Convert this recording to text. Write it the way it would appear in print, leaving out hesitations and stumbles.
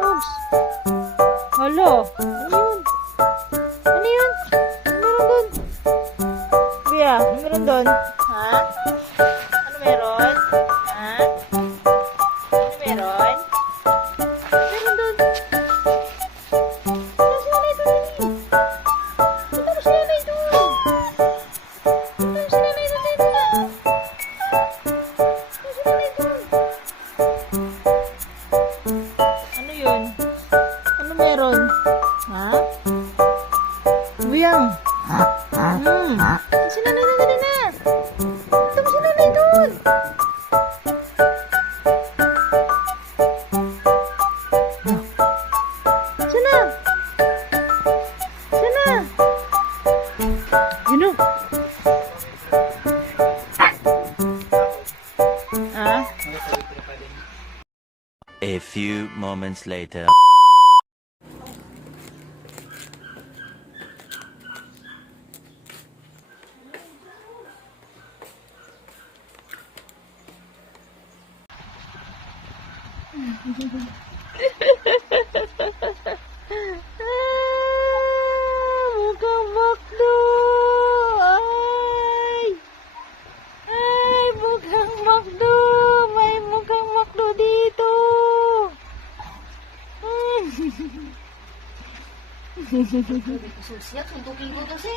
Nugs. Hala. Ano yun? Ano yun? Ano meron doon? Kuya, ano meron doon? Ha? Ano meron? Ha? Ano meron? Meron doon. Ano si Nanay doon? Ito si Nanay doon. Ito si Nanay doon. Ito si Nanay doon. Ano yun? Ano meron? Ha? Buyang. Si Nanay doon, dali na. Ito si Nanay doon. Sana? Sana? Yun o. Ah? A few moments later. Mukhang makdo. Ay, mukhang makdo. May mukhang makdo dito. Susiyak, suntukin ko to si.